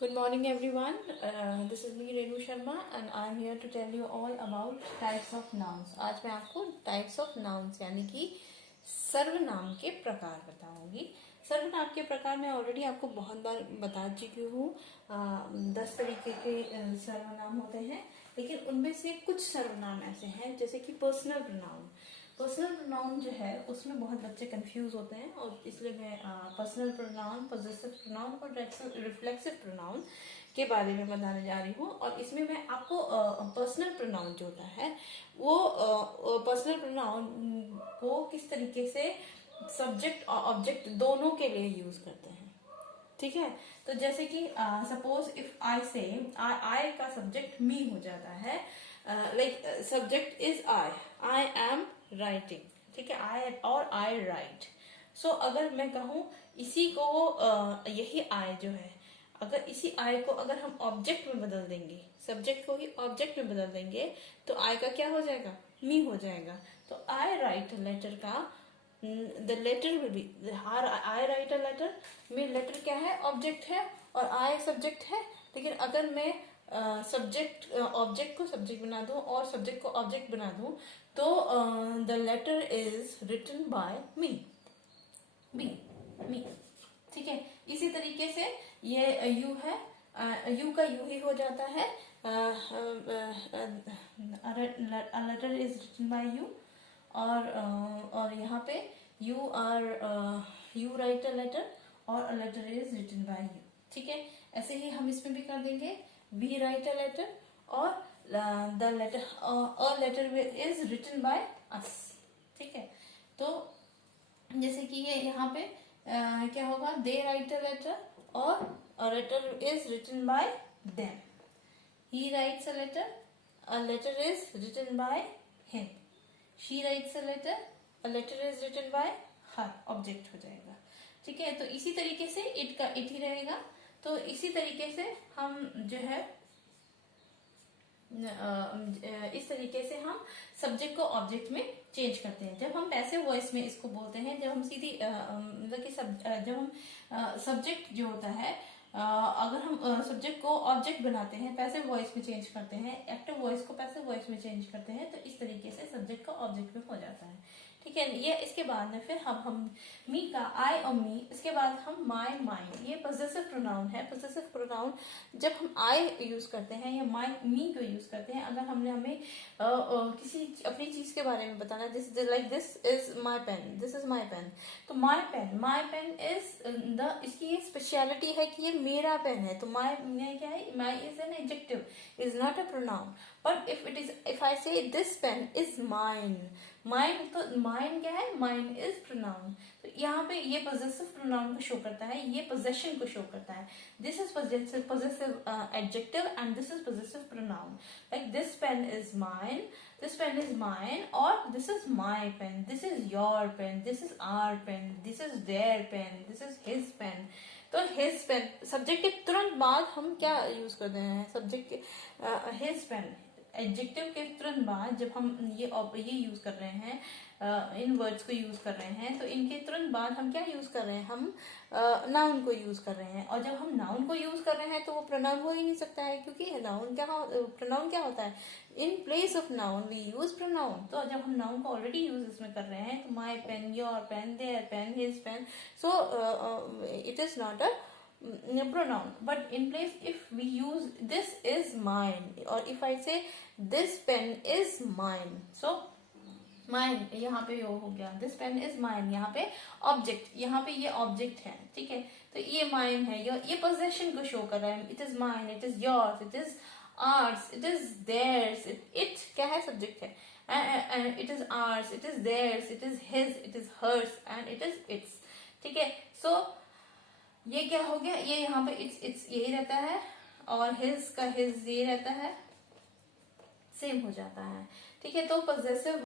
Good morning everyone. This is me Renu Sharma and I am here to tell you all about types of nouns. आज मैं आपको types of nouns यानी कि सर्वनाम के प्रकार बताऊंगी। सर्वनाम के प्रकार मैं ऑलरेडी आपको बहुत बार बता चुकी हूँ। 10 तरीके के सर्वनाम होते हैं, लेकिन उनमें से कुछ सर्वनाम ऐसे हैं जैसे कि पर्सनल प्रोनाउन। पर्सनल प्रोनाउन जो है उसमें बहुत बच्चे कंफ्यूज होते हैं और इसलिए मैं पर्सनल प्रोनाउन, पॉजेसिव प्रोनाउन और रिफ्लेक्सिव प्रोनाउन के बारे में बताने जा रही हूँ। और इसमें मैं आपको पर्सनल प्रोनाउन जो होता है वो पर्सनल प्रोनाउन को किस तरीके से सब्जेक्ट और ऑब्जेक्ट दोनों के लिए यूज करते हैं। ठीक है, तो जैसे कि सपोज इफ आई से आई का सब्जेक्ट मी हो जाता है, like subject is I am writing. ठीक है, आई और आई राइट। सो अगर मैं कहूँ इसी को यही आई जो है, अगर इसी आई को अगर हम ऑब्जेक्ट में बदल देंगे, सब्जेक्ट को ही ऑब्जेक्ट में बदल देंगे, तो आई का क्या हो जाएगा, मी हो जाएगा। तो आई राइट लेटर का the letter will be I write a letter में लेटर क्या है, ऑब्जेक्ट है और आई सब्जेक्ट है। लेकिन अगर मैं सब्जेक्ट ऑब्जेक्ट को सब्जेक्ट बना दूं और सब्जेक्ट को ऑब्जेक्ट बना दूं तो the letter is written by me, me. ठीक है, इसी तरीके से ये यू है, यू का यू ही हो जाता है। Letter is written by you और यहाँ पे यू राइट अ लेटर और a letter is written by you. ठीक है, ऐसे ही हम इसमें भी कर देंगे, वी राइट अ लेटर और the letter a letter is written by us. ठीक है, तो जैसे कि ये यहाँ पे क्या होगा, दे राइट अ लेटर और a letter is written by them. He writes a letter is written by him. She writes a letter is written by her, object हो जाएगा। ठीक है, तो इसी तरीके से इट का इट ही रहेगा। तो इसी तरीके से हम जो है इस तरीके से हम सब्जेक्ट को ऑब्जेक्ट में चेंज करते हैं। जब हम पैसिव वॉइस में इसको बोलते हैं, जब हम सीधी मतलब कि जब हम सब्जेक्ट जो होता है अगर हम सब्जेक्ट को ऑब्जेक्ट बनाते हैं, पैसिव वॉइस में चेंज करते हैं, एक्टिव वॉइस को पैसिव वॉइस में चेंज करते हैं, तो इस तरीके से सब्जेक्ट का ऑब्जेक्ट में हो जाता है। ठीक है, ये इसके बाद में फिर हम मी का आई और मी, इसके बाद हम माई माइन, ये पॉजेसिव प्रोनाउन है। पॉजेसिव प्रोनाउन जब हम आई यूज करते हैं या माई मी को यूज करते हैं, अगर हमने हमें किसी अपनी चीज के बारे में बताना, this like this is my pen, this is my pen, तो माई पेन इज द, इसकी ये स्पेशलिटी है कि ये मेरा पेन है। तो माई क्या है, my is an adjective, is not a pronoun. But if I say this pen is mine, mine, तो माइन क्या है, माइन इज प्रोनाउन। तो यहाँ पे ये पॉजेसिव प्रोनाउन को शो करता है, ये पोजेशन को शो करता है। This is possessive adjective and this is possessive pronoun. Like this pen is mine, this pen is mine, और this is my pen, this is your pen, this is our pen, this is their pen, this is his pen. तो his pen subject के तुरंत बाद हम क्या use कर रहे हैं, सब्जेक्ट के हिज पेन एडजेक्टिव के तुरंत बाद जब हम ये यूज कर रहे हैं, इन वर्ड्स को यूज कर रहे हैं, तो इनके तुरंत बाद हम क्या यूज कर रहे हैं, हम नाउन को यूज कर रहे हैं। और जब हम नाउन को यूज कर रहे हैं तो वो प्रोनाउन हो ही नहीं सकता है, क्योंकि प्रोनाउन क्या होता है, in place of noun we use pronoun. तो जब हम नाउन को ऑलरेडी यूज इसमें कर रहे हैं, तो my pen, your pen, their pen, his pen, so it is not a pronoun. But in place, if we use this is mine, or if I say this pen is mine, so mine यहाँ पे हो गया, this pen is mine, यहाँ पे object, यहाँ पे ये object है। ठीक है, तो ये mine है, ये पोजेशन को शो कर रहा है। it is mine, it is yours, it is ours, it is theirs, it क्या है, सब्जेक्ट है, and it is ours, it is theirs, it is his, it is hers, and it is its। ठीक है, so ये क्या हो गया, ये यहाँ पे इट्स यही रहता है और हिज का हिज ये रहता है, सेम हो जाता है। ठीक है, तो पॉजेसिव